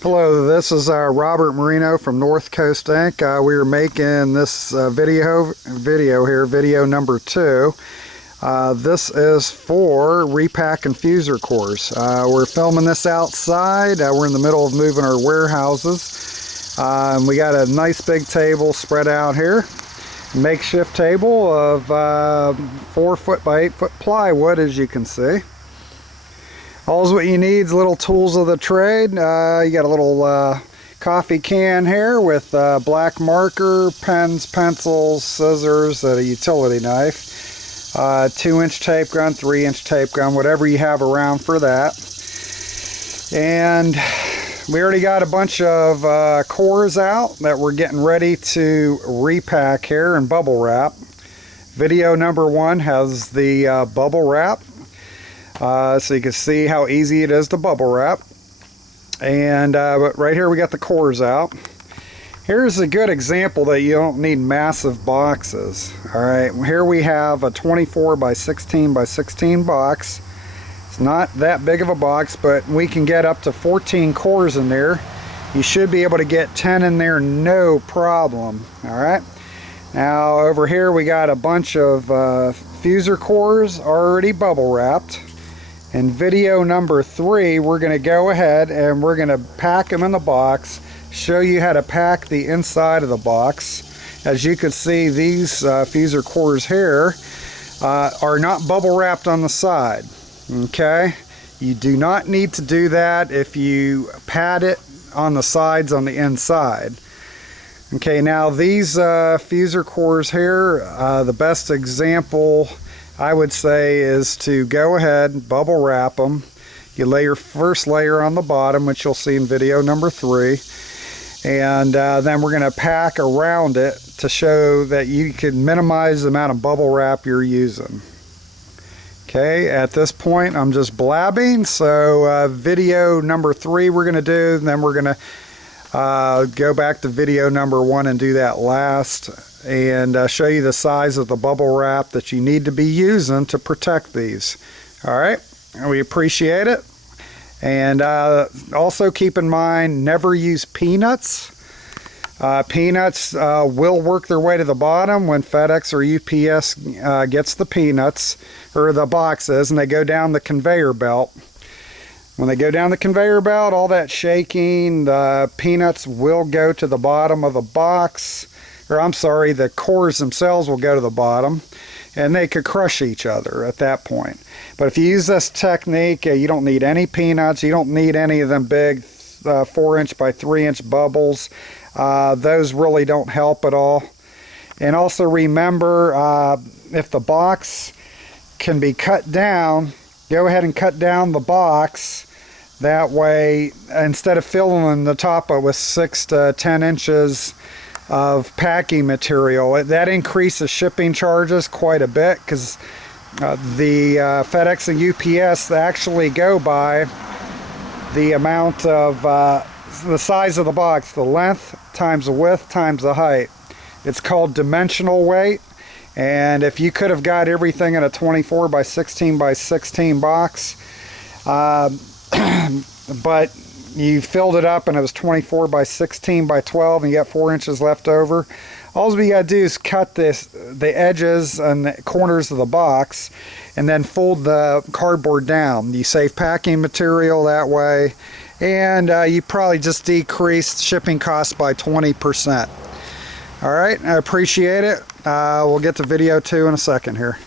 Hello, this is Robert Marino from North Coast Inc. We are making this video here, video number 2. This is for repack and fuser cores. We're filming this outside. We're in the middle of moving our warehouses. We got a nice big table spread out here. Makeshift table of 4 foot by 8 foot plywood, as you can see. All's what you need is little tools of the trade. You got a little coffee can here with black marker, pens, pencils, scissors, a utility knife, 2-inch tape gun, 3-inch tape gun, whatever you have around for that. And we already got a bunch of cores out that we're getting ready to repack here and bubble wrap. Video number 1 has the bubble wrap. So you can see how easy it is to bubble wrap. And but right here we got the cores out. Here's a good example that you don't need massive boxes. Alright, here we have a 24 by 16 by 16 box. It's not that big of a box, but we can get up to 14 cores in there. You should be able to get 10 in there no problem. Alright, now over here we got a bunch of fuser cores already bubble wrapped. In video number 3, we're going to go ahead and we're going to pack them in the box, show you how to pack the inside of the box. As you can see, these fuser cores here are not bubble wrapped on the side. Okay, you do not need to do that if you pad it on the sides on the inside. Okay, now these fuser cores here, the best example I would say is to go ahead and bubble wrap them. You lay your first layer on the bottom, which you'll see in video number 3, and then we're going to pack around it to show that you can minimize the amount of bubble wrap you're using. Okay, at this point I'm just blabbing, so video number 3 we're going to do, and then we're going to go back to video number 1 and do that last, and show you the size of the bubble wrap that you need to be using to protect these. Alright, we appreciate it. And also keep in mind, never use peanuts. Peanuts will work their way to the bottom when FedEx or UPS gets the peanuts, or the boxes, and they go down the conveyor belt. When they go down the conveyor belt, all that shaking, the peanuts will go to the bottom of the box. Or I'm sorry, the cores themselves will go to the bottom, and they could crush each other at that point. But if you use this technique, you don't need any peanuts, you don't need any of them big 4-inch by 3-inch bubbles. Those really don't help at all. And also remember, if the box can be cut down, go ahead and cut down the box. That way, instead of filling the top with 6 to 10 inches of packing material, that increases shipping charges quite a bit, because the FedEx and UPS actually go by the amount of the size of the box, the length times the width times the height. It's called dimensional weight, and if you could have got everything in a 24 by 16 by 16 box, but you filled it up and it was 24 by 16 by 12 and you got 4 inches left over, all we got to do is cut the edges and the corners of the box and then fold the cardboard down. You save packing material that way, and you probably just decreased shipping costs by 20%. Alright, I appreciate it. We'll get to video 2 in a second here.